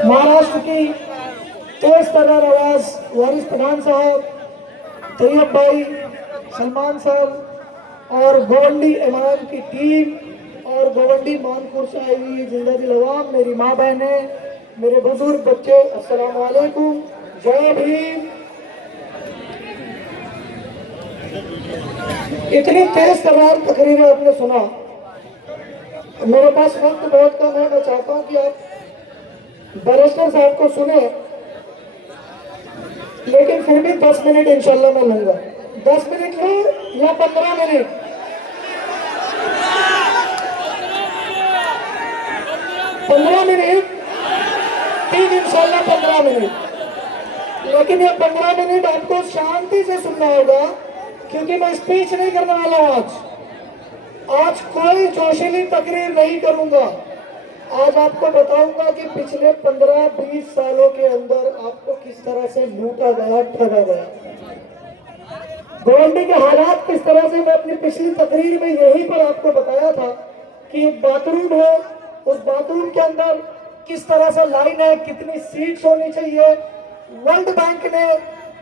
महाराष्ट्र की तेज तर्रार आवाज वारिस पठान साहब, तैयब भाई, सलमान साहब और गोवंडी इमाम की टीम और गोवंडी मानपुर से आई हुई जिंदा दिल अवाम, मेरी माँ बहने, मेरे बुजुर्ग बच्चे, अस्सलाम वालेकुम, जय भीम। इतनी तेज तर्रार तकरीरें आपने सुना। मेरे पास वक्त बहुत कम है, मैं चाहता हूँ कि आप बैरिस्टर साहब को सुने, लेकिन फिर भी 10 मिनट इंशाल्लाह मैं लूंगा। 10 मिनट लूं या 15 मिनट? 15 मिनट ठीक, इंशाल्लाह 15 मिनट। लेकिन ये 15 मिनट आपको शांति से सुनना होगा, क्योंकि मैं स्पीच नहीं करने वाला हूं आज कोई जोशीली तकरीर नहीं करूंगा। आज आपको बताऊंगा कि पिछले 15-20 सालों के अंदर आपको किस तरह से लूटा गया, ठगा गया, गोवंडी के हालात किस तरह से। मैं अपनी पिछली तकरीर में यहीं पर आपको बताया था कि एक बाथरूम है, उस बाथरूम के अंदर किस तरह से लाइन है, कितनी सीट्स होनी चाहिए। वर्ल्ड बैंक ने,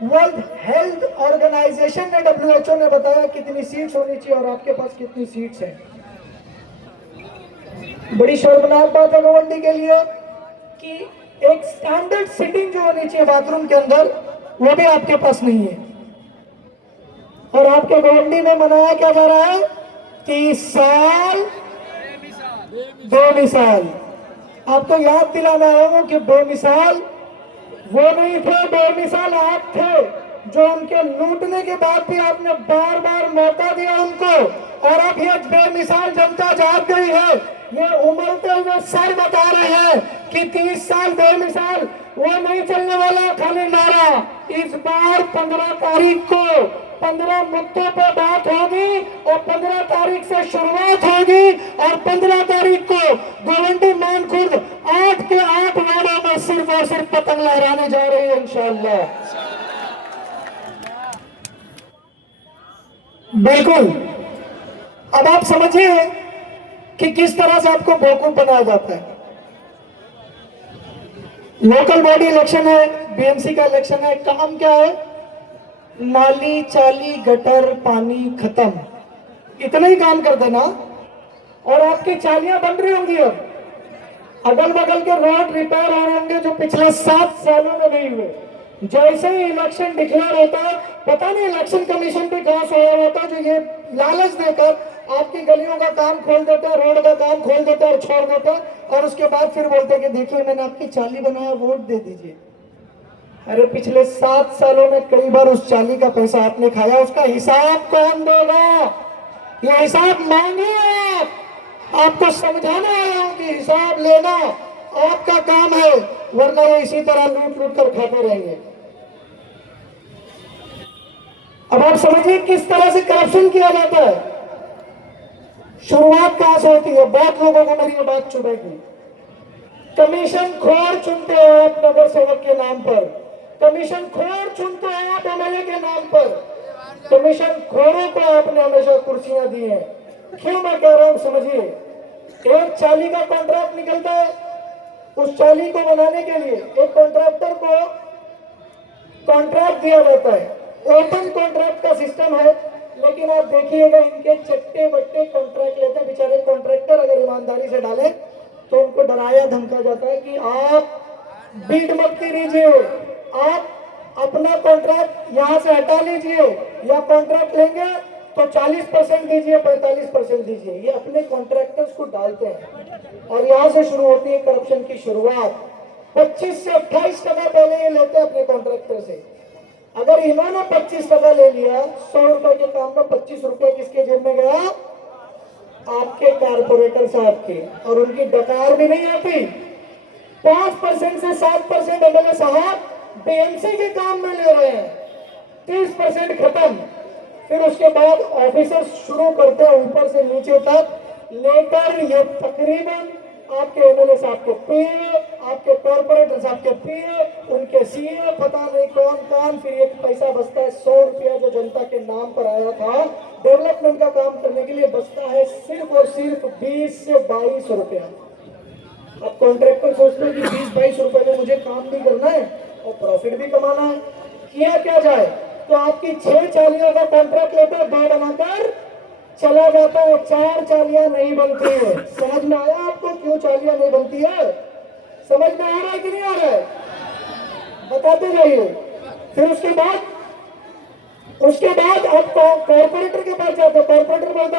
वर्ल्ड हेल्थ ऑर्गेनाइजेशन ने, WHO ने बताया कितनी सीट्स होनी चाहिए और आपके पास कितनी सीट्स है। बड़ी शर्मनाक बात है गोवंडी के लिए कि एक स्टैंडर्ड सिटिंग जो होनी चाहिए बाथरूम के अंदर, वो भी आपके पास नहीं है। और आपके गोवंडी में मनाया क्या जा रहा है? 30 साल बेमिसाल। आपको याद दिलाना है कि बेमिसाल वो नहीं थे, बेमिसाल आप थे, जो उनके लूटने के बाद भी आपने बार बार मौका दिया उनको। और अब ये बेमिसाल जनता जाग गई है, ये उमड़ते हुए सर बता रहे हैं कि 30 साल बेमिसाल वो नहीं चलने वाला खाली नारा। इस बार 15 तारीख को 15 मुद्दों पर बात होगी और 15 तारीख से शुरुआत होगी और 15 तारीख को गोवंडी मानखुर्द 8 के 8 वार्डों में सिर्फ और सिर्फ पतंग लहराने जा रही है इंशाअल्लाह। बिल्कुल। अब आप समझिए कि किस तरह से आपको बेवकूफ बनाया जाता है। लोकल बॉडी इलेक्शन है, BMC का इलेक्शन है, काम क्या है? नाली चाली गटर पानी खत्म, इतना ही काम कर देना और आपकी चालियां बन रही होंगी। अब अगल बगल के रोड रिपेयर हो रहे होंगे जो पिछले 7 सालों में नहीं हुए। जैसे ही इलेक्शन डिक्लेयर होता है, पता नहीं इलेक्शन कमीशन पे कहां सोया होता है, जो ये लालच देकर आपकी गलियों का काम खोल देता है, रोड का काम खोल देता है और छोड़ देता है, और उसके बाद फिर बोलते हैं कि देखिए मैंने आपकी चाली बनाया, वोट दे दीजिए। अरे पिछले 7 सालों में कई बार उस चाली का पैसा आपने खाया, उसका हिसाब कौन देगा? ये हिसाब मांगे आप। आपको समझाने आया हूं कि हिसाब लेना आपका काम है, वरना ये इसी तरह लूट लूट कर खाते रहेंगे। अब आप समझिए किस तरह से करप्शन किया जाता है। शुरुआत कहां से होती है? बहुत लोगों को मेरी ये बात चुभेगी। कमीशन खोर चुनते हो आप नगर सेवक के नाम पर, कमीशन खोर चुनते हो आप MLA के नाम पर, कमीशन खोरों को आपने हमेशा कुर्सियां दी हैं। क्यों मैं कह रहा हूं समझिए। एक चाली का कॉन्ट्रैक्ट निकलता है, उस चाली को बनाने के लिए एक कॉन्ट्रैक्टर को कॉन्ट्रैक्ट दिया जाता है। ओपन कॉन्ट्रैक्ट का सिस्टम है, लेकिन आप देखिएगा इनके चट्टे बट्टे कॉन्ट्रैक्ट लेते हैं। बेचारे कॉन्ट्रैक्टर अगर ईमानदारी से डाले तो उनको डराया धमका जाता है कि आप बीड मत कीजिए, आप अपना कॉन्ट्रैक्ट यहां से हटा लीजिए, या कॉन्ट्रैक्ट लेंगे तो 40% दीजिए, 45% दीजिए। ये अपने कॉन्ट्रैक्टर्स को डालते हैं और यहां से शुरू होती है करप्शन की शुरुआत। 25 से 28% पहले ये लेते हैं अपने कॉन्ट्रैक्टर से। अगर इन्होंने 25% ले लिया, 100 रुपए के काम में 25 रुपए किसके जेब में गया? आपके कारपोरेटर साहब के। और उनकी डकार भी नहीं आती। 5% से 7% MLA साहब BMC के काम में ले रहे हैं, 30% खत्म। फिर उसके बाद ऑफिसर शुरू करते हैं ऊपर से नीचे तक लेकर, ये तकरीबन आपके MLA साहब के PA, आपके कॉर्पोरेटर साहब के PA, उनके CA, पता नहीं कौन कौन। फिर एक पैसा बचता है 100 रुपया, जो जनता के नाम पर आया था डेवलपमेंट का काम करने के लिए, बचता है सिर्फ और सिर्फ 20 से 22 रुपया। कॉन्ट्रैक्टर सोचते हैं कि 20-22 रुपए में मुझे काम भी करना है और प्रॉफिट भी कमाना है, किया क्या जाए? तो आपकी 6 चालियों का कॉन्ट्रैक्ट लेकर 2 बनाकर चला जाता है, 4 चालियां नहीं बनती है। समझ में आया आपको क्यों चालियां नहीं बनती है? समझ में आ रहा है कि नहीं आ रहा है? बताते जाइए। फिर उसके बाद अब कॉर्पोरेटर के पास जाते, कॉर्पोरेटर बोलता